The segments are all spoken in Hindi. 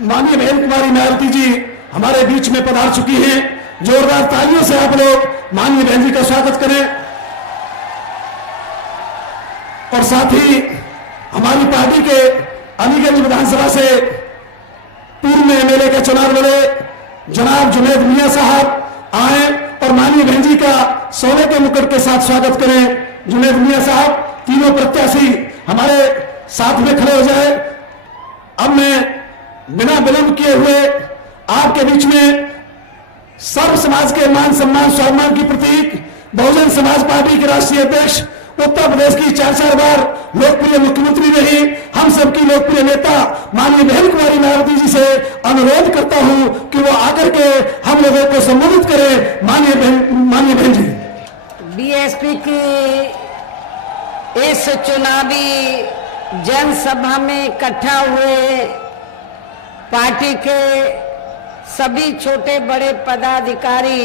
माननीय बहन कुमारी मायावती जी हमारे बीच में पधार चुकी हैं। जोरदार तालियों से आप लोग माननीय बहन जी का स्वागत करें। और साथ ही हमारी पार्टी के अलीगंज विधानसभा से पूर्व में एमएलए के चुनाव लड़े जनाब जुनैद मियां साहब आए और माननीय बहन जी का सोने के मुकुट के साथ स्वागत करें। जुनैद मियां साहब, तीनों प्रत्याशी हमारे साथ में खड़े हो जाए। अब मैं बिना विलंब किए हुए आपके बीच में सर्व समाज के मान सम्मान स्वाभिमान की प्रतीक बहुजन समाज पार्टी के राष्ट्रीय अध्यक्ष, उत्तर प्रदेश की 4 बार लोकप्रिय मुख्यमंत्री रही, हम सबकी लोकप्रिय नेता माननीय बहन कुमारी मायावती जी से अनुरोध करता हूं कि वो आकर के हम लोगों को संबोधित करें। माननीय बहन जी। बीएसपी की इस चुनावी जनसभा में इकट्ठा हुए पार्टी के सभी छोटे बड़े पदाधिकारी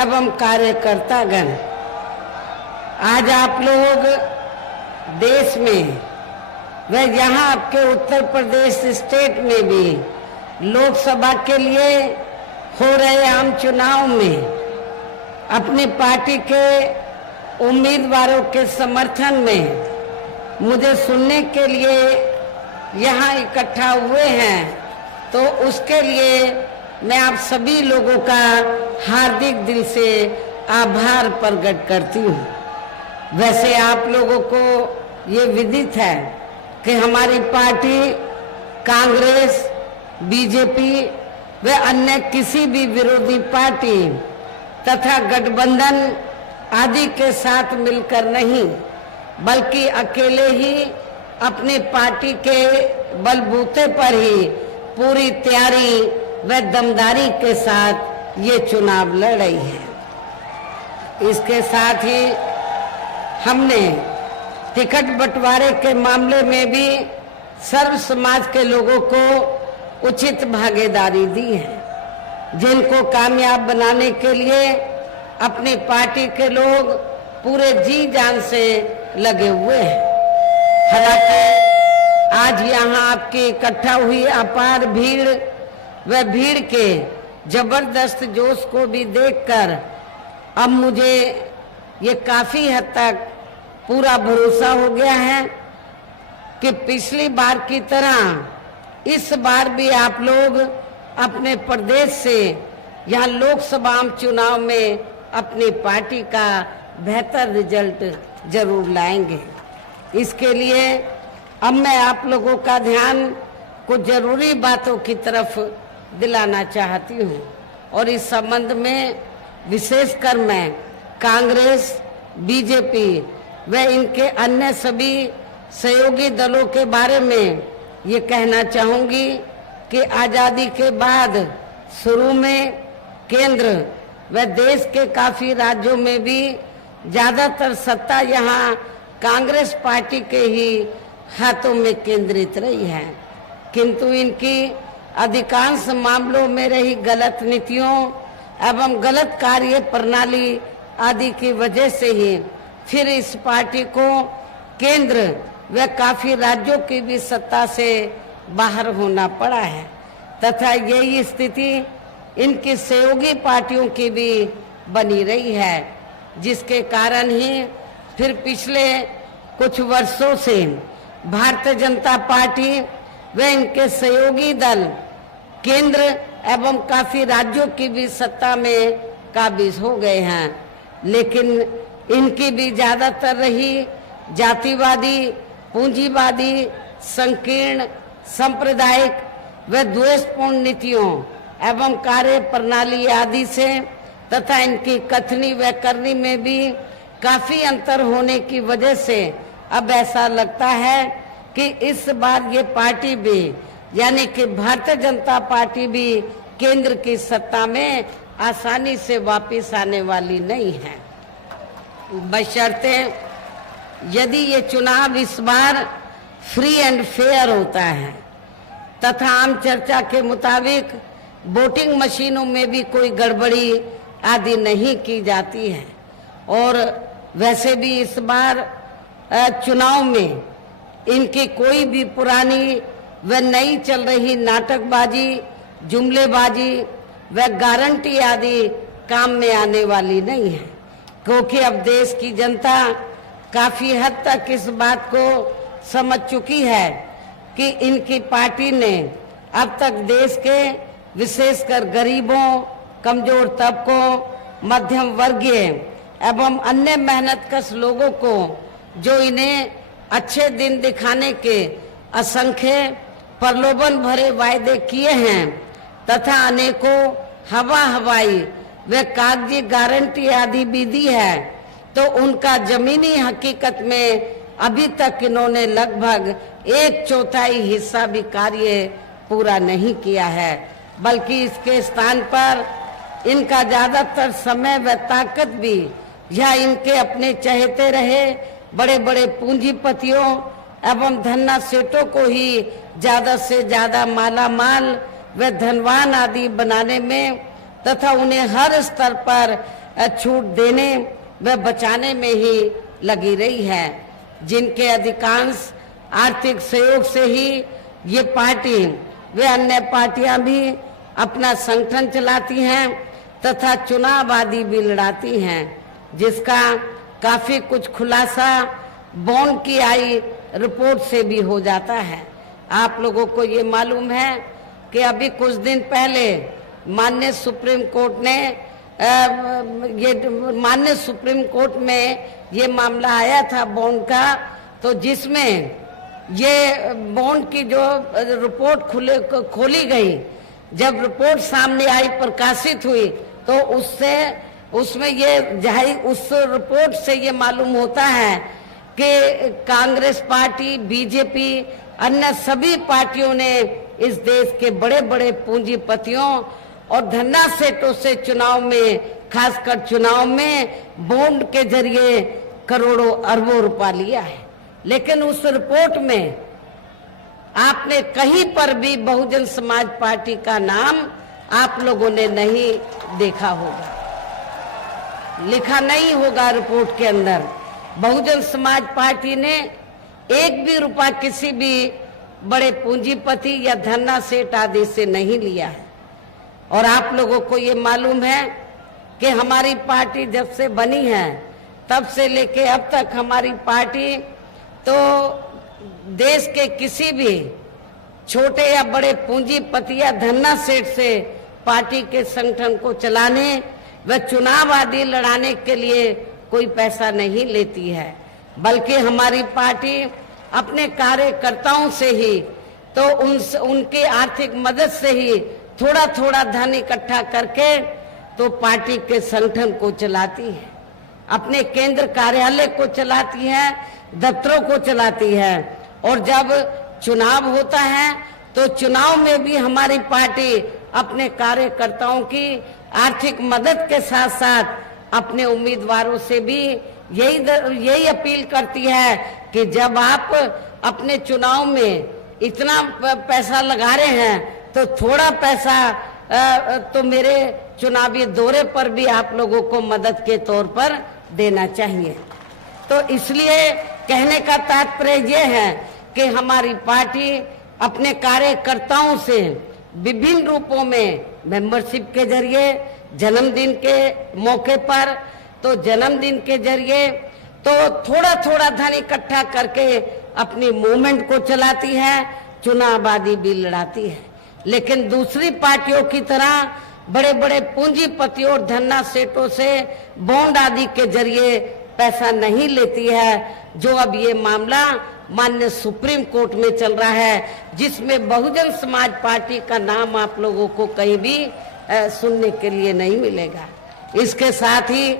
एवं कार्यकर्तागण, आज आप लोग देश में व यहाँ आपके उत्तर प्रदेश स्टेट में भी लोकसभा के लिए हो रहे आम चुनाव में अपनी पार्टी के उम्मीदवारों के समर्थन में मुझे सुनने के लिए यहाँ इकट्ठा हुए हैं, तो उसके लिए मैं आप सभी लोगों का हार्दिक दिल से आभार प्रकट करती हूँ। वैसे आप लोगों को ये विदित है कि हमारी पार्टी कांग्रेस, बीजेपी व अन्य किसी भी विरोधी पार्टी तथा गठबंधन आदि के साथ मिलकर नहीं, बल्कि अकेले ही अपनी पार्टी के बलबूते पर ही पूरी तैयारी व दमदारी के साथ ये चुनाव लड़ रही है। इसके साथ ही हमने टिकट बंटवारे के मामले में भी सर्व समाज के लोगों को उचित भागीदारी दी है, जिनको कामयाब बनाने के लिए अपनी पार्टी के लोग पूरे जी जान से लगे हुए हैं। हालांकि आज यहाँ आपकी इकट्ठा हुई अपार भीड़ व भीड़ के जबरदस्त जोश को भी देखकर अब मुझे ये काफी हद तक पूरा भरोसा हो गया है कि पिछली बार की तरह इस बार भी आप लोग अपने प्रदेश से यहाँ लोकसभा चुनाव में अपनी पार्टी का बेहतर रिजल्ट जरूर लाएंगे। इसके लिए अब मैं आप लोगों का ध्यान कुछ जरूरी बातों की तरफ दिलाना चाहती हूँ और इस संबंध में विशेषकर मैं कांग्रेस, बीजेपी व इनके अन्य सभी सहयोगी दलों के बारे में ये कहना चाहूंगी कि आजादी के बाद शुरू में केंद्र व देश के काफी राज्यों में भी ज्यादातर सत्ता यहाँ कांग्रेस पार्टी के ही हाथों में केंद्रित रही है, किंतु इनकी अधिकांश मामलों में रही गलत नीतियों एवं गलत कार्य प्रणाली आदि की वजह से ही फिर इस पार्टी को केंद्र व काफी राज्यों की भी सत्ता से बाहर होना पड़ा है तथा यही स्थिति इनकी सहयोगी पार्टियों की भी बनी रही है, जिसके कारण ही फिर पिछले कुछ वर्षों से भारतीय जनता पार्टी व इनके सहयोगी दल केंद्र एवं काफी राज्यों की भी सत्ता में काबिज हो गए हैं, लेकिन इनकी भी ज्यादातर रही जातिवादी, पूंजीवादी, संकीर्ण, सांप्रदायिक व द्वेषपूर्ण नीतियों एवं कार्य प्रणाली आदि से तथा इनकी कथनी व करनी में भी काफी अंतर होने की वजह से अब ऐसा लगता है कि इस बार ये पार्टी भी यानी कि भारतीय जनता पार्टी भी केंद्र की सत्ता में आसानी से वापस आने वाली नहीं है, बशर्ते यदि ये चुनाव इस बार फ्री एंड फेयर होता है तथा आम चर्चा के मुताबिक वोटिंग मशीनों में भी कोई गड़बड़ी आदि नहीं की जाती है। और वैसे भी इस बार चुनाव में इनकी कोई भी पुरानी व नई चल रही नाटकबाजी, जुमलेबाजी व गारंटी आदि काम में आने वाली नहीं है, क्योंकि अब देश की जनता काफी हद तक इस बात को समझ चुकी है कि इनकी पार्टी ने अब तक देश के विशेषकर गरीबों, कमजोर तबकों, मध्यम वर्गीय एवं अन्य मेहनतकश लोगों को जो इन्हें अच्छे दिन दिखाने के असंख्य प्रलोभन भरे वायदे किए हैं तथा अनेकों हवाई व कागजी गारंटी आदि भी दी है, तो उनका जमीनी हकीकत में अभी तक इन्होंने लगभग 1/4 हिस्सा भी कार्य पूरा नहीं किया है, बल्कि इसके स्थान पर इनका ज्यादातर समय व ताकत भी या इनके अपने चहेते रहे बड़े बड़े पूंजीपतियों एवं धन्ना सेठों को ही ज्यादा से ज्यादा माला माल व धनवान आदि बनाने में तथा उन्हें हर स्तर पर छूट देने व बचाने में ही लगी रही है, जिनके अधिकांश आर्थिक सहयोग से ही ये पार्टी व अन्य पार्टियां भी अपना संगठन चलाती हैं तथा चुनाव आदि भी लड़ाती हैं, जिसका काफी कुछ खुलासा बॉन्ड की आई रिपोर्ट से भी हो जाता है। आप लोगों को ये मालूम है कि अभी कुछ दिन पहले माननीय सुप्रीम कोर्ट में ये मामला आया था बॉन्ड का, तो जिसमें ये बॉन्ड की जो रिपोर्ट खोली गई, जब रिपोर्ट सामने आई, प्रकाशित हुई, तो उसमें ये जाहिर उस रिपोर्ट से ये मालूम होता है कि कांग्रेस पार्टी, बीजेपी, अन्य सभी पार्टियों ने इस देश के बड़े बड़े पूंजीपतियों और धन्ना सेठों से चुनाव में, खासकर चुनाव में बॉन्ड के जरिए करोड़ों अरबों रुपया लिया है। लेकिन उस रिपोर्ट में आपने कहीं पर भी बहुजन समाज पार्टी का नाम आप लोगों ने नहीं देखा होगा, लिखा नहीं होगा रिपोर्ट के अंदर। बहुजन समाज पार्टी ने एक भी रुपया किसी भी बड़े पूंजीपति या धन्ना सेठ आदि से नहीं लिया है। और आप लोगों को ये मालूम है कि हमारी पार्टी जब से बनी है तब से लेके अब तक हमारी पार्टी तो देश के किसी भी छोटे या बड़े पूंजीपति या धन्ना सेठ से पार्टी के संगठन को चलाने व चुनाव आदि लड़ाने के लिए कोई पैसा नहीं लेती है, बल्कि हमारी पार्टी अपने कार्यकर्ताओं से ही, तो उनके आर्थिक मदद से ही थोड़ा थोड़ा धन इकट्ठा करके तो पार्टी के संगठन को चलाती है, अपने केंद्र कार्यालय को चलाती है, दफ्तरों को चलाती है। और जब चुनाव होता है तो चुनाव में भी हमारी पार्टी अपने कार्यकर्ताओं की आर्थिक मदद के साथ साथ अपने उम्मीदवारों से भी यही अपील करती है कि जब आप अपने चुनाव में इतना पैसा लगा रहे हैं तो थोड़ा पैसा तो मेरे चुनावी दौरे पर भी आप लोगों को मदद के तौर पर देना चाहिए। तो इसलिए कहने का तात्पर्य ये है कि हमारी पार्टी अपने कार्यकर्ताओं से विभिन्न रूपों में मेंबरशिप के जरिए, जन्मदिन के मौके पर तो जन्मदिन के जरिए तो थोड़ा थोड़ा धन इकट्ठा करके अपनी मूवमेंट को चलाती है, चुनाव आदि भी लड़ाती है। लेकिन दूसरी पार्टियों की तरह बड़े बड़े पूंजीपतियों और धन्ना सेठों से बॉन्ड आदि के जरिए पैसा नहीं लेती है, जो अब ये मामला माननीय सुप्रीम कोर्ट में चल रहा है, जिसमें बहुजन समाज पार्टी का नाम आप लोगों को कहीं भी सुनने के लिए नहीं मिलेगा। इसके साथ ही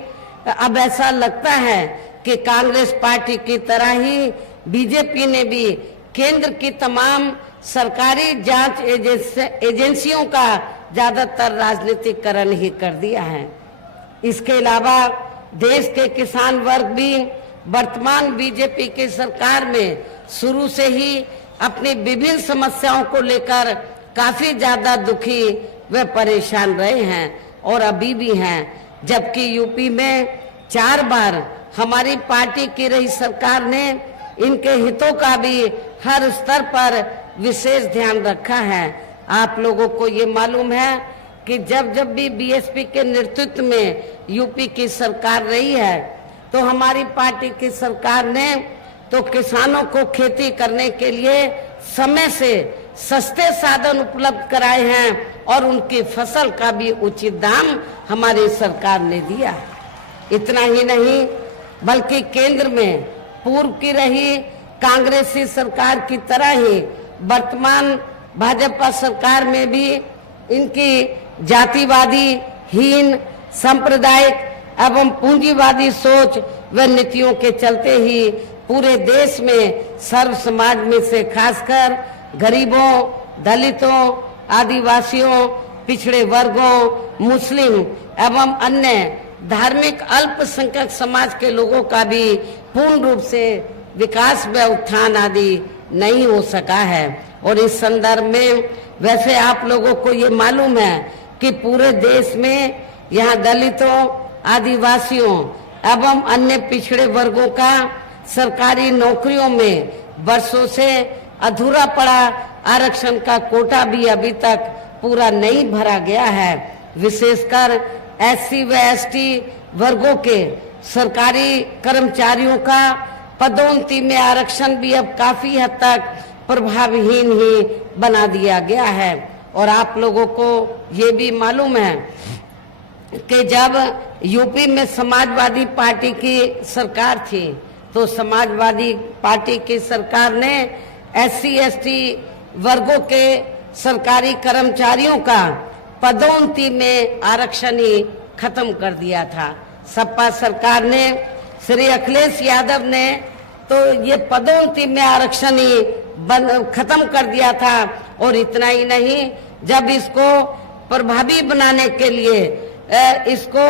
अब ऐसा लगता है कि कांग्रेस पार्टी की तरह ही बीजेपी ने भी केंद्र की तमाम सरकारी जांच एजेंसियों का ज्यादातर राजनीतिकरण ही कर दिया है। इसके अलावा देश के किसान वर्ग भी वर्तमान बीजेपी की सरकार में शुरू से ही अपनी विभिन्न समस्याओं को लेकर काफी ज्यादा दुखी व परेशान रहे हैं और अभी भी हैं। जबकि यूपी में 4 बार हमारी पार्टी की रही सरकार ने इनके हितों का भी हर स्तर पर विशेष ध्यान रखा है। आप लोगों को ये मालूम है कि जब जब भी बीएसपी के नेतृत्व में यूपी की सरकार रही है तो हमारी पार्टी की सरकार ने तो किसानों को खेती करने के लिए समय से सस्ते साधन उपलब्ध कराए हैं और उनकी फसल का भी उचित दाम हमारी सरकार ने दिया। इतना ही नहीं बल्कि केंद्र में पूर्व की रही कांग्रेसी सरकार की तरह ही वर्तमान भाजपा सरकार में भी इनकी जातिवादी, हीन, सांप्रदायिक एवं पूंजीवादी सोच व नीतियों के चलते ही पूरे देश में सर्व समाज में से खासकर गरीबों, दलितों, आदिवासियों, पिछड़े वर्गों, मुस्लिम एवं अन्य धार्मिक अल्पसंख्यक समाज के लोगों का भी पूर्ण रूप से विकास व उत्थान आदि नहीं हो सका है। और इस संदर्भ में वैसे आप लोगों को ये मालूम है कि पूरे देश में यहाँ दलितों, आदिवासियों एवं अन्य पिछड़े वर्गों का सरकारी नौकरियों में वर्षों से अधूरा पड़ा आरक्षण का कोटा भी अभी तक पूरा नहीं भरा गया है। विशेषकर एससी व एसटी वर्गों के सरकारी कर्मचारियों का पदोन्नति में आरक्षण भी अब काफी हद तक प्रभावहीन ही बना दिया गया है। और आप लोगों को ये भी मालूम है कि जब यूपी में समाजवादी पार्टी की सरकार थी तो समाजवादी पार्टी की सरकार ने एससी एसटी वर्गों के सरकारी कर्मचारियों का पदोन्नति में आरक्षण ही खत्म कर दिया था। सपा सरकार ने, श्री अखिलेश यादव ने तो ये पदोन्नति में आरक्षण ही खत्म कर दिया था। और इतना ही नहीं, जब इसको प्रभावी बनाने के लिए इसको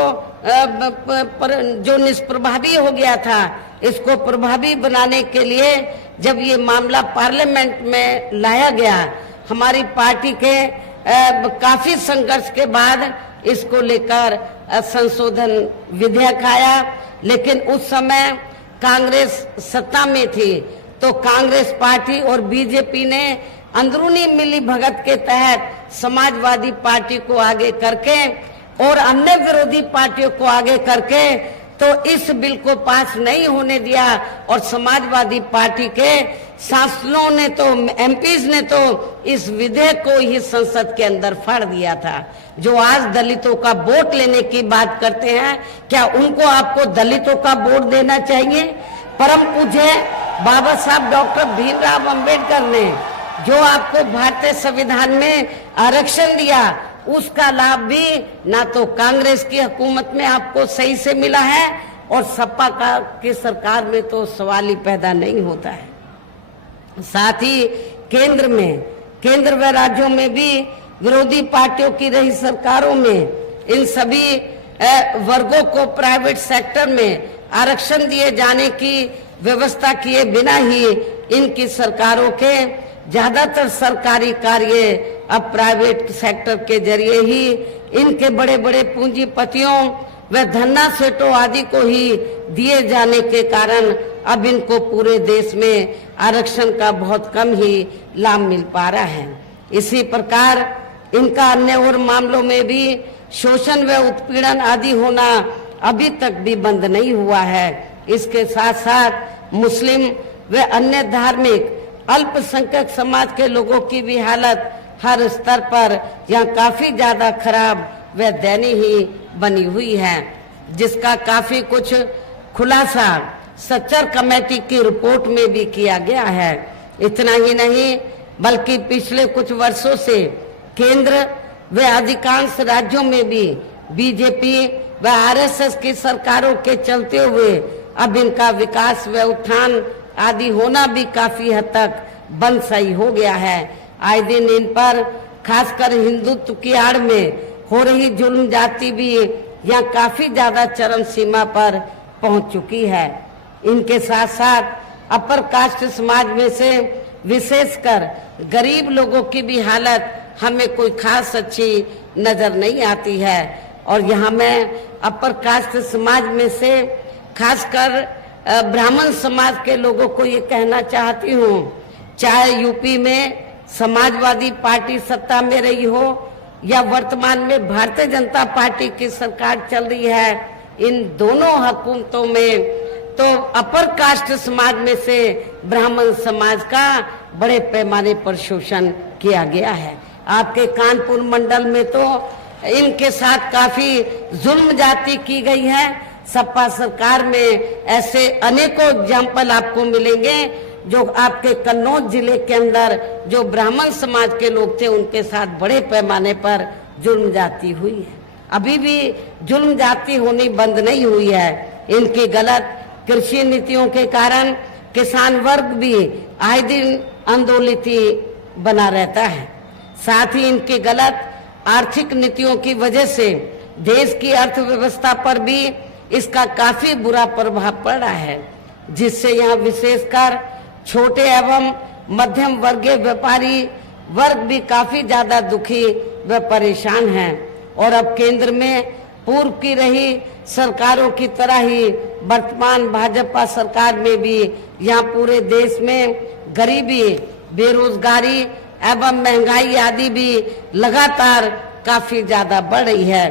जो निष्प्रभावी हो गया था, इसको प्रभावी बनाने के लिए जब ये मामला पार्लियामेंट में लाया गया, हमारी पार्टी के काफी संघर्ष के बाद इसको लेकर संशोधन विधेयक आया। लेकिन उस समय कांग्रेस सत्ता में थी तो कांग्रेस पार्टी और बीजेपी ने अंदरूनी मिली भगत के तहत समाजवादी पार्टी को आगे करके और अन्य विरोधी पार्टियों को आगे करके तो इस बिल को पास नहीं होने दिया। और समाजवादी पार्टी के सांसदों ने तो, एमपीज ने तो इस विधेयक को ही संसद के अंदर फाड़ दिया था। जो आज दलितों का वोट लेने की बात करते हैं, क्या उनको आपको दलितों का वोट देना चाहिए? परम पूज्य बाबा साहब डॉक्टर भीमराव अंबेडकर ने जो आपको भारतीय संविधान में आरक्षण दिया, उसका लाभ भी ना तो कांग्रेस की हुकूमत में आपको सही से मिला है और सपा की सरकार में तो सवाल ही पैदा नहीं होता है। साथ ही केंद्र व राज्यों में भी विरोधी पार्टियों की रही सरकारों में इन सभी वर्गों को प्राइवेट सेक्टर में आरक्षण दिए जाने की व्यवस्था किए बिना ही इनकी सरकारों के ज्यादातर सरकारी कार्य अब प्राइवेट सेक्टर के जरिए ही इनके बड़े बड़े पूंजीपतियों व धन्ना सेठों आदि को ही दिए जाने के कारण अब इनको पूरे देश में आरक्षण का बहुत कम ही लाभ मिल पा रहा है। इसी प्रकार इनका अन्य और मामलों में भी शोषण व उत्पीड़न आदि होना अभी तक भी बंद नहीं हुआ है। इसके साथ साथ मुस्लिम व अन्य धार्मिक अल्पसंख्यक समाज के लोगों की भी हालत हर स्तर पर यहाँ काफी ज्यादा खराब व दयनीय ही बनी हुई है, जिसका काफी कुछ खुलासा सच्चर कमेटी की रिपोर्ट में भी किया गया है। इतना ही नहीं बल्कि पिछले कुछ वर्षों से केंद्र व अधिकांश राज्यों में भी बीजेपी व आरएसएस की सरकारों के चलते हुए अब इनका विकास व उत्थान आदि होना भी काफी हद तक बंद सही हो गया है। आए दिन इन पर खासकर हिंदुत्व की आड़ में हो रही जुल्म जाति भी यहाँ काफी ज्यादा चरम सीमा पर पहुंच चुकी है। इनके साथ साथ अपर कास्ट समाज में से विशेषकर गरीब लोगों की भी हालत हमें कोई खास अच्छी नजर नहीं आती है। और यहाँ मैं अपर कास्ट समाज में से खासकर ब्राह्मण समाज के लोगों को ये कहना चाहती हूँ, चाहे यूपी में समाजवादी पार्टी सत्ता में रही हो या वर्तमान में भारतीय जनता पार्टी की सरकार चल रही है, इन दोनों हुकूमतों में तो अपर कास्ट समाज में से ब्राह्मण समाज का बड़े पैमाने पर शोषण किया गया है। आपके कानपुर मंडल में तो इनके साथ काफी जुल्म जाति की गई है। सपा सरकार में ऐसे अनेकों एग्जाम्पल आपको मिलेंगे जो आपके कन्नौज जिले के अंदर जो ब्राह्मण समाज के लोग थे उनके साथ बड़े पैमाने पर जुल्म जाति हुई है। अभी भी जुल्म जाति होनी बंद नहीं हुई है। इनकी गलत कृषि नीतियों के कारण किसान वर्ग भी आए दिन आंदोलित बना रहता है। साथ ही इनकी गलत आर्थिक नीतियों की वजह से देश की अर्थव्यवस्था पर भी इसका काफी बुरा प्रभाव पड़ रहा है, जिससे यहाँ विशेषकर छोटे एवं मध्यम वर्गीय व्यापारी वर्ग भी काफी ज्यादा दुखी व परेशान हैं। और अब केंद्र में पूर्व की रही सरकारों की तरह ही वर्तमान भाजपा सरकार में भी यहाँ पूरे देश में गरीबी, बेरोजगारी एवं महंगाई आदि भी लगातार काफी ज्यादा बढ़ रही है।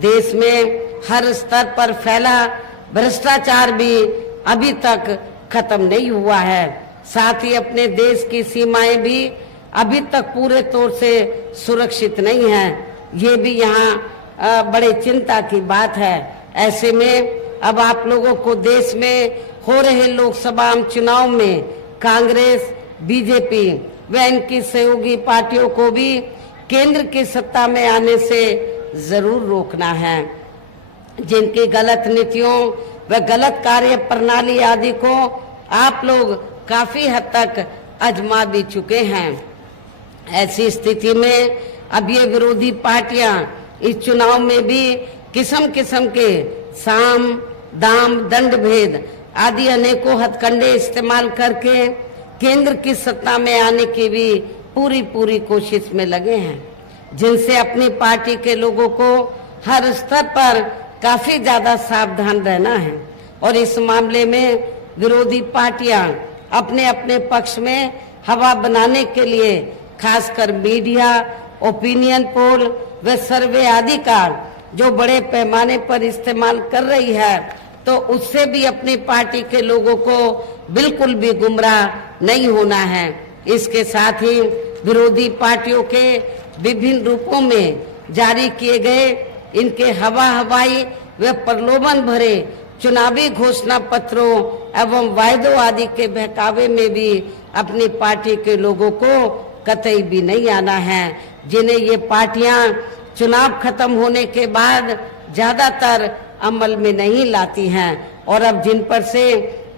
देश में हर स्तर पर फैला भ्रष्टाचार भी अभी तक खत्म नहीं हुआ है। साथ ही अपने देश की सीमाएं भी अभी तक पूरे तौर से सुरक्षित नहीं हैं। ये भी यहाँ बड़े चिंता की बात है। ऐसे में अब आप लोगों को देश में हो रहे लोकसभा चुनाव में कांग्रेस, बीजेपी व इनकी सहयोगी पार्टियों को भी केंद्र की सत्ता में आने से जरूर रोकना है। जिनकी गलत नीतियों व गलत कार्य प्रणाली आदि को आप लोग काफी हद तक आजमा भी चुके हैं। ऐसी स्थिति में अब ये विरोधी पार्टियां इस चुनाव में भी किस्म किस्म के साम, दाम, दंड भेद आदि अनेकों हथकंडे इस्तेमाल करके केंद्र की सत्ता में आने की भी पूरी कोशिश में लगे हैं, जिनसे अपनी पार्टी के लोगों को हर स्तर पर काफी ज्यादा सावधान रहना है। और इस मामले में विरोधी पार्टियां अपने अपने पक्ष में हवा बनाने के लिए खासकर मीडिया, ओपिनियन पोल व सर्वे आदि का जो बड़े पैमाने पर इस्तेमाल कर रही है, तो उससे भी अपनी पार्टी के लोगों को बिल्कुल भी गुमराह नहीं होना है। इसके साथ ही विरोधी पार्टियों के विभिन्न रूपों में जारी किए गए इनके हवाई व प्रलोभन भरे चुनावी घोषणा पत्रों एवं वायदों आदि के बहकावे में भी अपनी पार्टी के लोगों को कतई भी नहीं आना है, जिन्हें ये पार्टियां चुनाव खत्म होने के बाद ज्यादातर अमल में नहीं लाती हैं और अब जिन पर से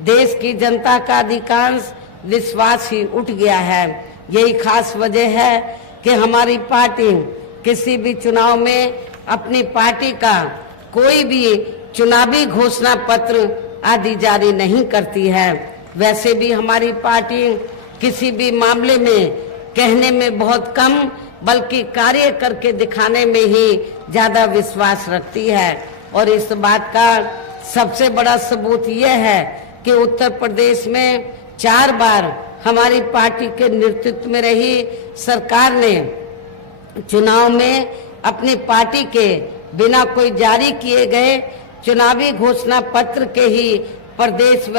देश की जनता का अधिकांश विश्वास ही उठ गया है। यही खास वजह है कि हमारी पार्टी किसी भी चुनाव में अपनी पार्टी का कोई भी चुनावी घोषणा पत्र आदि जारी नहीं करती है। वैसे भी हमारी पार्टी किसी भी मामले में कहने में बहुत कम बल्कि कार्य करके दिखाने में ही ज्यादा विश्वास रखती है। और इस बात का सबसे बड़ा सबूत यह है कि उत्तर प्रदेश में 4 बार हमारी पार्टी के नेतृत्व में रही सरकार ने चुनाव में अपनी पार्टी के बिना कोई जारी किए गए चुनावी घोषणा पत्र के ही प्रदेश व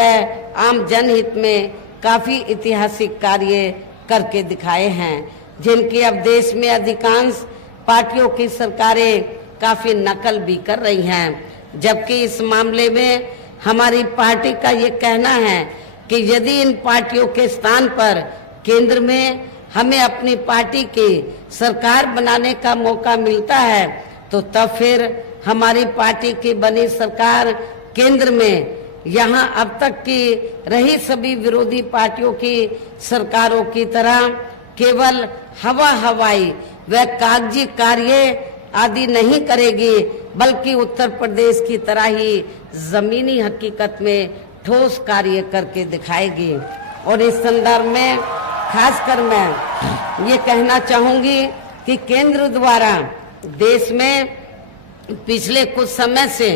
आम जनहित में काफी ऐतिहासिक कार्य करके दिखाए हैं, जिनकी अब देश में अधिकांश पार्टियों की सरकारें काफी नकल भी कर रही हैं। जबकि इस मामले में हमारी पार्टी का ये कहना है कि यदि इन पार्टियों के स्थान पर केंद्र में हमें अपनी पार्टी की सरकार बनाने का मौका मिलता है तो तब फिर हमारी पार्टी की बनी सरकार केंद्र में यहाँ अब तक की रही सभी विरोधी पार्टियों की सरकारों की तरह केवल हवाई व कागजी कार्य आदि नहीं करेगी, बल्कि उत्तर प्रदेश की तरह ही जमीनी हकीकत में ठोस कार्य करके दिखाएगी। और इस संदर्भ में खासकर मैं ये कहना चाहूंगी कि केंद्र द्वारा देश में पिछले कुछ समय से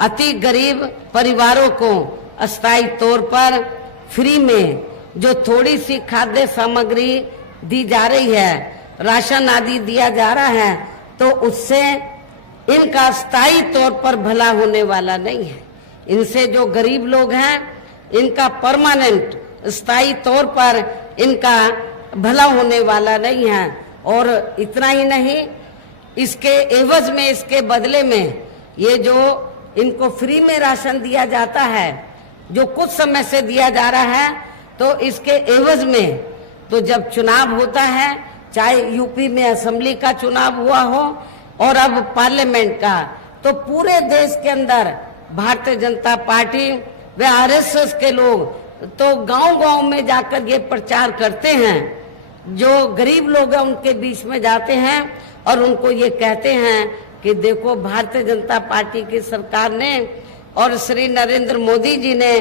अति गरीब परिवारों को अस्थायी तौर पर फ्री में जो थोड़ी सी खाद्य सामग्री दी जा रही है, राशन आदि दिया जा रहा है, तो उससे इनका स्थायी तौर पर भला होने वाला नहीं है। इनसे जो गरीब लोग हैं इनका परमानेंट स्थायी तौर पर इनका भला होने वाला नहीं है। और इतना ही नहीं, इसके एवज में, इसके बदले में ये जो इनको फ्री में राशन दिया जाता है, जो कुछ समय से दिया जा रहा है, तो इसके एवज में तो जब चुनाव होता है, चाहे यूपी में असेंबली का चुनाव हुआ हो और अब पार्लियामेंट का, तो पूरे देश के अंदर भारतीय जनता पार्टी व आरएसएस के लोग तो गांव-गांव में जाकर ये प्रचार करते हैं। जो गरीब लोग हैं उनके बीच में जाते हैं और उनको ये कहते हैं कि देखो, भारतीय जनता पार्टी की सरकार ने और श्री नरेंद्र मोदी जी ने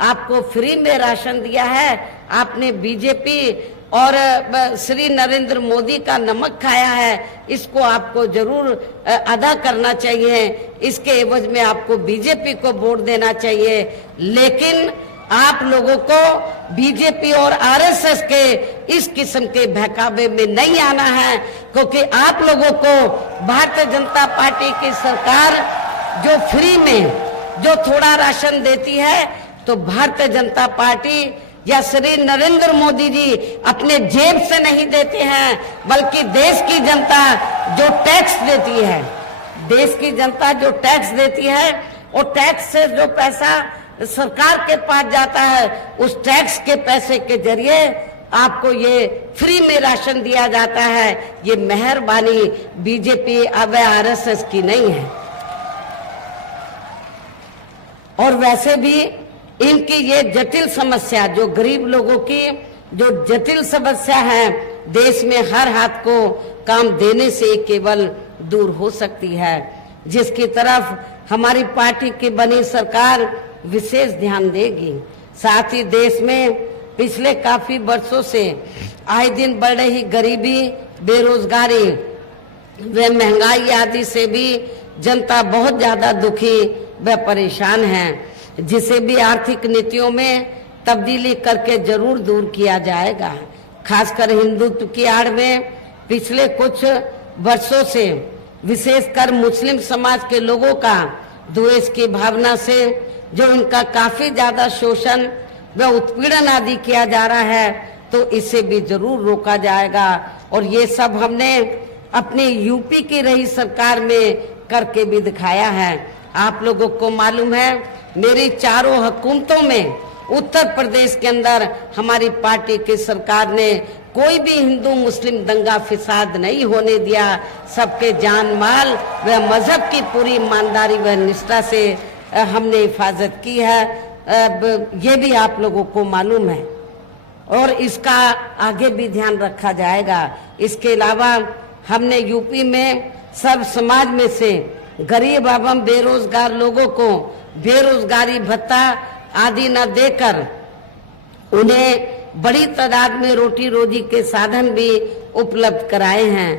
आपको फ्री में राशन दिया है, आपने बीजेपी और श्री नरेंद्र मोदी का नमक खाया है, इसको आपको जरूर अदा करना चाहिए, इसके एवज में आपको बीजेपी को वोट देना चाहिए। लेकिन आप लोगों को बीजेपी और आरएसएस के इस किस्म के बहकावे में नहीं आना है, क्योंकि आप लोगों को भारतीय जनता पार्टी की सरकार जो फ्री में जो थोड़ा राशन देती है, तो भारतीय जनता पार्टी या श्री नरेंद्र मोदी जी अपने जेब से नहीं देते हैं, बल्कि देश की जनता जो टैक्स देती है, देश की जनता जो टैक्स देती है, और टैक्स से जो पैसा सरकार के पास जाता है, उस टैक्स के पैसे के जरिए आपको ये फ्री में राशन दिया जाता है। ये मेहरबानी बीजेपी व आरएसएस की नहीं है। और वैसे भी इनकी ये जटिल समस्या, जो गरीब लोगों की जो जटिल समस्या है, देश में हर हाथ को काम देने से केवल दूर हो सकती है, जिसकी तरफ हमारी पार्टी की बनी सरकार विशेष ध्यान देगी। साथ ही देश में पिछले काफी वर्षों से आए दिन बढ़ रही गरीबी, बेरोजगारी व महंगाई आदि से भी जनता बहुत ज्यादा दुखी व परेशान है, जिसे भी आर्थिक नीतियों में तब्दीली करके जरूर दूर किया जाएगा। खासकर हिंदुत्व की आड़ में पिछले कुछ वर्षों से विशेषकर मुस्लिम समाज के लोगों का द्वेष की भावना से जो इनका काफी ज्यादा शोषण व उत्पीड़न आदि किया जा रहा है, तो इसे भी जरूर रोका जाएगा। और ये सब हमने अपनी यूपी की रही सरकार में करके भी दिखाया है। आप लोगों को मालूम है, मेरी चारों हुकूमतों में उत्तर प्रदेश के अंदर हमारी पार्टी की सरकार ने कोई भी हिंदू मुस्लिम दंगा फिसाद नहीं होने दिया। सबके जान माल व मजहब की पूरी ईमानदारी व निष्ठा से हमने हिफाजत की है। ये भी आप लोगों को मालूम है और इसका आगे भी ध्यान रखा जाएगा। इसके अलावा हमने यूपी में सब समाज में से गरीब एवं बेरोजगार लोगों को बेरोजगारी भत्ता आदि न देकर उन्हें बड़ी तादाद में रोटी रोजी के साधन भी उपलब्ध कराए हैं।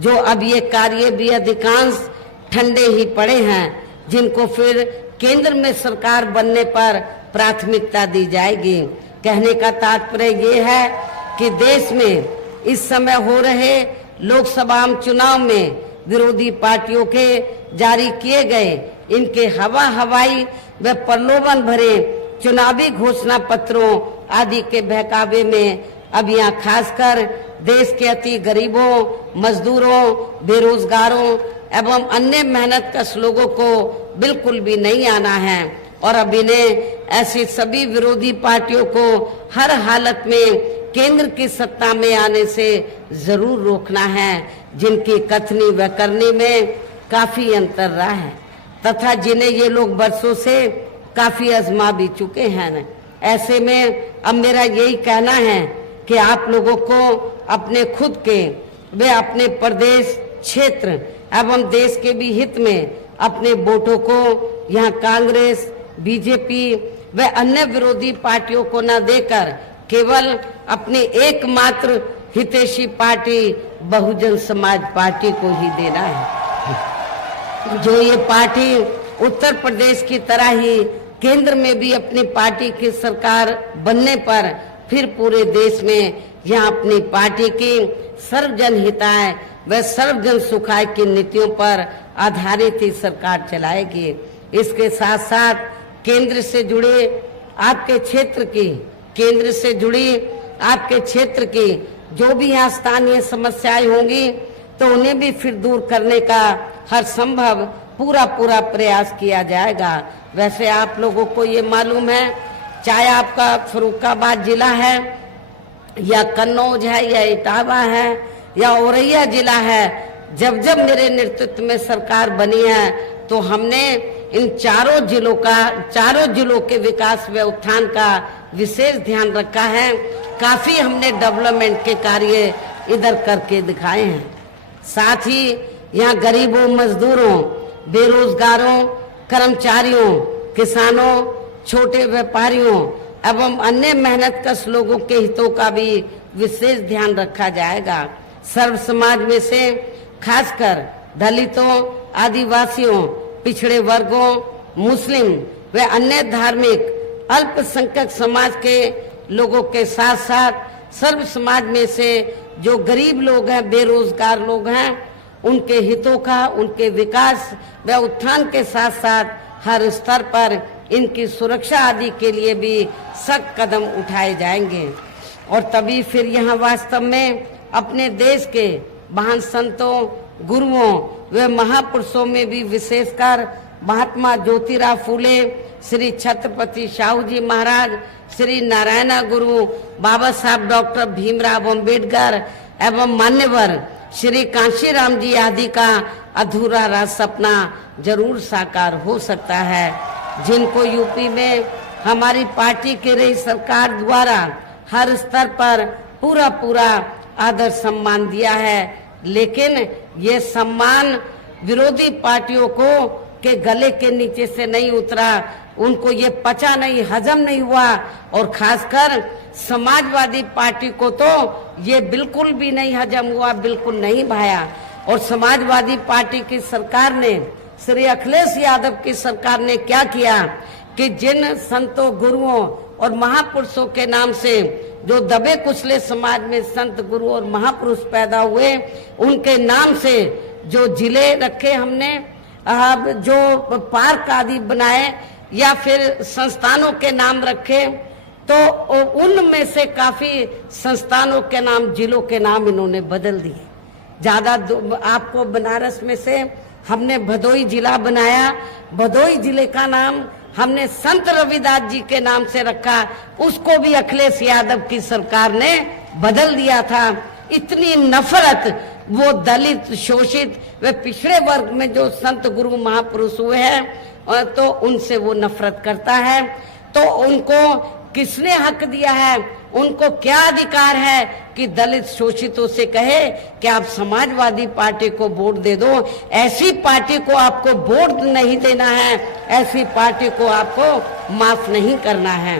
जो अब ये कार्य भी अधिकांश ठंडे ही पड़े हैं, जिनको फिर केंद्र में सरकार बनने पर प्राथमिकता दी जाएगी। कहने का तात्पर्य ये है कि देश में इस समय हो रहे लोकसभा चुनाव में विरोधी पार्टियों के जारी किए गए इनके हवाई व प्रलोभन भरे चुनावी घोषणा पत्रों आदि के बहकावे में अब यहाँ खासकर देश के अति गरीबों, मजदूरों, बेरोजगारों एवं अन्य मेहनतकश लोगों को बिल्कुल भी नहीं आना है। और अब इन्हें ऐसी सभी विरोधी पार्टियों को हर हालत में केंद्र की सत्ता में आने से जरूर रोकना है, जिनकी कथनी व करनी में काफी अंतर रहा है तथा जिन्हें ये लोग बरसों से काफी आजमा भी चुके हैं। ऐसे में अब मेरा यही कहना है कि आप लोगों को अपने खुद के वे अपने प्रदेश, क्षेत्र एवं देश के भी हित में अपने वोटों को यहाँ कांग्रेस, बीजेपी व अन्य विरोधी पार्टियों को न देकर केवल अपनी एकमात्र हितैषी पार्टी बहुजन समाज पार्टी को ही देना है। जो ये पार्टी उत्तर प्रदेश की तरह ही केंद्र में भी अपनी पार्टी की सरकार बनने पर फिर पूरे देश में यहाँ अपनी पार्टी की सर्वजन हिताय व सर्वजन सुखाय की नीतियों पर आधारित ही सरकार चलाएगी। इसके साथ साथ केंद्र से जुड़े आपके क्षेत्र की जो भी यहाँ स्थानीय समस्याएं होंगी तो उन्हें भी फिर दूर करने का हर संभव पूरा प्रयास किया जाएगा। वैसे आप लोगों को ये मालूम है, चाहे आपका फर्रुखाबाद जिला है या कन्नौज है या इटावा है या औरैया जिला है, जब मेरे नेतृत्व में सरकार बनी है तो हमने इन चारों जिलों के विकास व उत्थान का विशेष ध्यान रखा है। काफी हमने डेवलपमेंट के कार्य इधर करके दिखाए हैं। साथ ही यहाँ गरीबों, मजदूरों, बेरोजगारों, कर्मचारियों, किसानों, छोटे व्यापारियों एवं अन्य मेहनतकश लोगों के हितों का भी विशेष ध्यान रखा जाएगा। सर्व समाज में से खासकर दलितों, आदिवासियों, पिछड़े वर्गों, मुस्लिम व अन्य धार्मिक अल्पसंख्यक समाज के लोगों के साथ साथ सर्व समाज में से जो गरीब लोग हैं, बेरोजगार लोग हैं, उनके हितों का, उनके विकास व उत्थान के साथ साथ हर स्तर पर इनकी सुरक्षा आदि के लिए भी सख्त कदम उठाए जाएंगे। और तभी फिर यहाँ वास्तव में अपने देश के महान संतों, गुरुओं व महापुरुषों में भी विशेषकर महात्मा ज्योतिराव फूले, श्री छत्रपति शाहू जी महाराज, श्री नारायण गुरु, बाबा साहब डॉक्टर भीमराव अंबेडकर एवं मान्यवर श्री कांशीराम जी आदि का अधूरा राज सपना जरूर साकार हो सकता है, जिनको यूपी में हमारी पार्टी की रही सरकार द्वारा हर स्तर पर पूरा आदर सम्मान दिया है। लेकिन ये सम्मान विरोधी पार्टियों को के गले के नीचे से नहीं उतरा, उनको ये पचा नहीं, हजम नहीं हुआ। और खासकर समाजवादी पार्टी को तो ये बिल्कुल भी नहीं हजम हुआ, बिल्कुल नहीं भाया। और समाजवादी पार्टी की सरकार ने, श्री अखिलेश यादव की सरकार ने क्या किया कि जिन संतों, गुरुओं और महापुरुषों के नाम से जो दबे कुचले समाज में संत, गुरु और महापुरुष पैदा हुए, उनके नाम से जो जिले रखे हमने, जो पार्क आदि बनाए या फिर संस्थानों के नाम रखे, तो उनमें से काफी संस्थानों के नाम, जिलों के नाम इन्होंने बदल दिए। ज्यादा आपको बनारस में से हमने भदोई जिला बनाया, भदोई जिले का नाम हमने संत रविदास जी के नाम से रखा, उसको भी अखिलेश यादव की सरकार ने बदल दिया था। इतनी नफरत वो दलित, शोषित व पिछड़े वर्ग में जो संत, गुरु, महापुरुष हुए हैं, तो उनसे वो नफरत करता है। तो उनको किसने हक दिया है, उनको क्या अधिकार है कि दलित शोषितों से कहे कि आप समाजवादी पार्टी को वोट दे दो? ऐसी पार्टी को आपको वोट नहीं देना है, ऐसी पार्टी को आपको माफ नहीं करना है।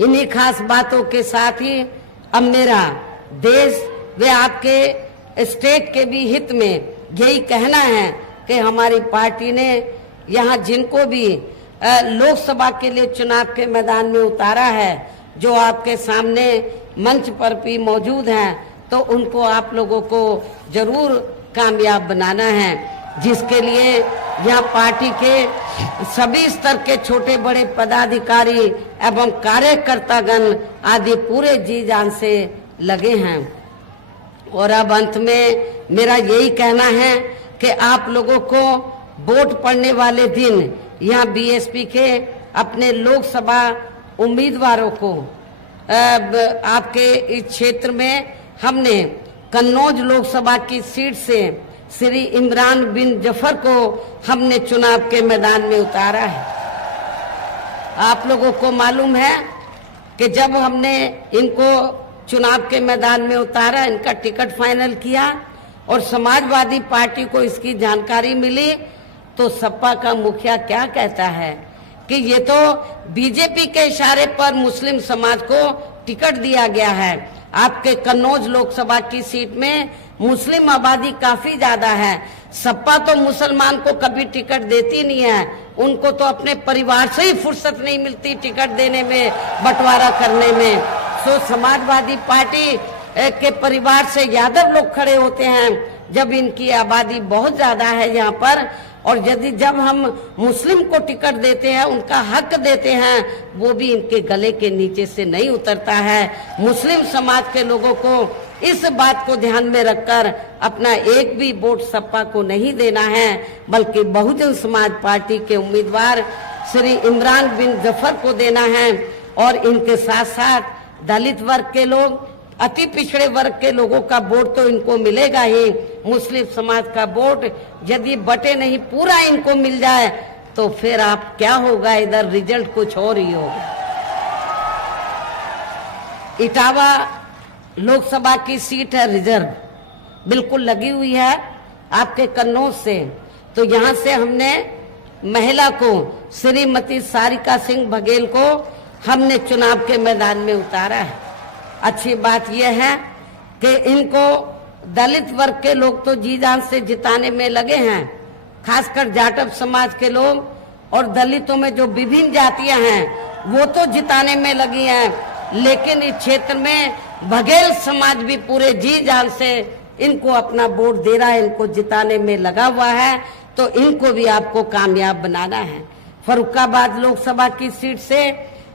इन्हीं खास बातों के साथ ही अब मेरा देश व आपके स्टेट के भी हित में यही कहना है कि हमारी पार्टी ने यहाँ जिनको भी लोकसभा के लिए चुनाव के मैदान में उतारा है, जो आपके सामने मंच पर भी मौजूद हैं, तो उनको आप लोगों को जरूर कामयाब बनाना है, जिसके लिए यहाँ पार्टी के सभी स्तर के छोटे बड़े पदाधिकारी एवं कार्यकर्तागण आदि पूरे जी जान से लगे हैं। और अब अंत में मेरा यही कहना है कि आप लोगों को वोट पड़ने वाले दिन यहाँ बीएसपी के अपने लोकसभा उम्मीदवारों को आपके इस क्षेत्र में हमने कन्नौज लोकसभा की सीट से श्री इमरान बिन जफर को हमने चुनाव के मैदान में उतारा है। आप लोगों को मालूम है कि जब हमने इनको चुनाव के मैदान में उतारा, इनका टिकट फाइनल किया और समाजवादी पार्टी को इसकी जानकारी मिली, तो सपा का मुखिया क्या कहता है कि ये तो बीजेपी के इशारे पर मुस्लिम समाज को टिकट दिया गया है। आपके कन्नौज लोकसभा की सीट में मुस्लिम आबादी काफी ज्यादा है, सपा तो मुसलमान को कभी टिकट देती नहीं है, उनको तो अपने परिवार से ही फुर्सत नहीं मिलती टिकट देने में, बंटवारा करने में। सो समाजवादी पार्टी के परिवार से यादव लोग खड़े होते हैं, जब इनकी आबादी बहुत ज्यादा है यहाँ पर, और यदि जब हम मुस्लिम को टिकट देते हैं, उनका हक देते हैं, वो भी इनके गले के नीचे से नहीं उतरता है। मुस्लिम समाज के लोगों को इस बात को ध्यान में रखकर अपना एक भी वोट सपा को नहीं देना है, बल्कि बहुजन समाज पार्टी के उम्मीदवार श्री इमरान बिन जफर को देना है। और इनके साथ साथ दलित वर्ग के लोग, अति पिछड़े वर्ग के लोगों का वोट तो इनको मिलेगा ही। मुस्लिम समाज का वोट यदि बटे नहीं पूरा इनको मिल जाए तो फिर आप क्या होगा, इधर रिजल्ट कुछ और ही होगा। इटावा लोकसभा की सीट है रिजर्व, बिल्कुल लगी हुई है आपके कन्नौज से। तो यहाँ से हमने महिला को, श्रीमती सारिका सिंह बघेल को हमने चुनाव के मैदान में उतारा है। अच्छी बात यह है कि इनको दलित वर्ग के लोग तो जी जान से जिताने में लगे हैं, खासकर जाटव समाज के लोग और दलितों में जो विभिन्न जातियां हैं वो तो जिताने में लगी हैं, लेकिन इस क्षेत्र में बघेल समाज भी पूरे जी जान से इनको अपना वोट दे रहा है, इनको जिताने में लगा हुआ है। तो इनको भी आपको कामयाब बनाना है। फर्रुखाबाद लोकसभा की सीट से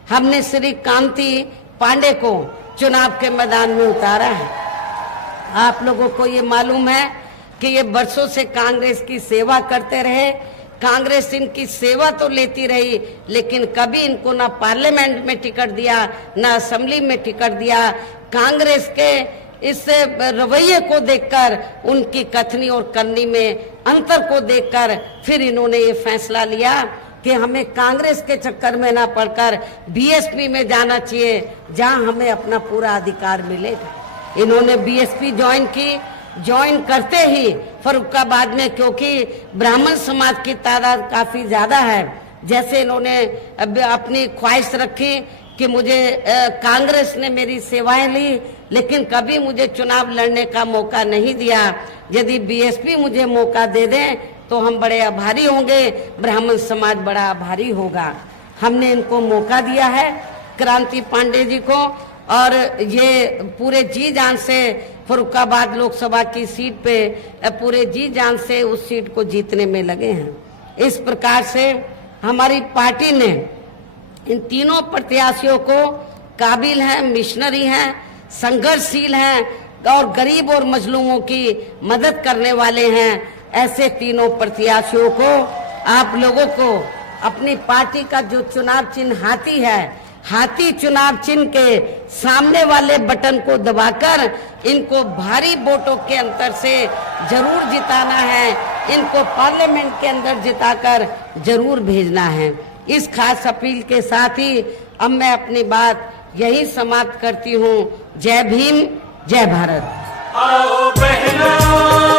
हमने श्री कांति पांडे को चुनाव के मैदान में उतारा है। आप लोगों को ये मालूम है कि ये बरसों से कांग्रेस की सेवा करते रहे, कांग्रेस इनकी सेवा तो लेती रही, लेकिन कभी इनको ना पार्लियामेंट में टिकट दिया, ना असेंबली में टिकट दिया। कांग्रेस के इस रवैये को देखकर, उनकी कथनी और करनी में अंतर को देखकर फिर इन्होंने ये फैसला लिया कि हमें कांग्रेस के चक्कर में ना पड़कर बीएसपी में जाना चाहिए, जहां हमें अपना पूरा अधिकार मिलेगा। इन्होंने बीएसपी ज्वाइन की। ज्वाइन करते ही फर्रुखाबाद में, क्योंकि ब्राह्मण समाज की तादाद काफी ज्यादा है, जैसे इन्होंने अपनी ख्वाहिश रखी कि मुझे कांग्रेस ने मेरी सेवाएं ली, लेकिन कभी मुझे चुनाव लड़ने का मौका नहीं दिया। यदि बीएसपी मुझे मौका दे दें तो हम बड़े आभारी होंगे, ब्राह्मण समाज बड़ा आभारी होगा। हमने इनको मौका दिया है, क्रांति पांडे जी को, और ये पूरे जी जान से फर्रुखाबाद लोकसभा की सीट पे पूरे जी जान से उस सीट को जीतने में लगे हैं। इस प्रकार से हमारी पार्टी ने इन तीनों प्रत्याशियों को काबिल हैं, मिशनरी हैं, संघर्षशील हैं और गरीब और मजलूमों की मदद करने वाले हैं। ऐसे तीनों प्रत्याशियों को, आप लोगों को अपनी पार्टी का जो चुनाव चिन्ह हाथी है, हाथी चुनाव चिन्ह के सामने वाले बटन को दबाकर इनको भारी वोटों के अंतर से जरूर जिताना है। इनको पार्लियामेंट के अंदर जिताकर जरूर भेजना है। इस खास अपील के साथ ही अब मैं अपनी बात यही समाप्त करती हूँ। जय भीम, जय भारत। आओ बहनों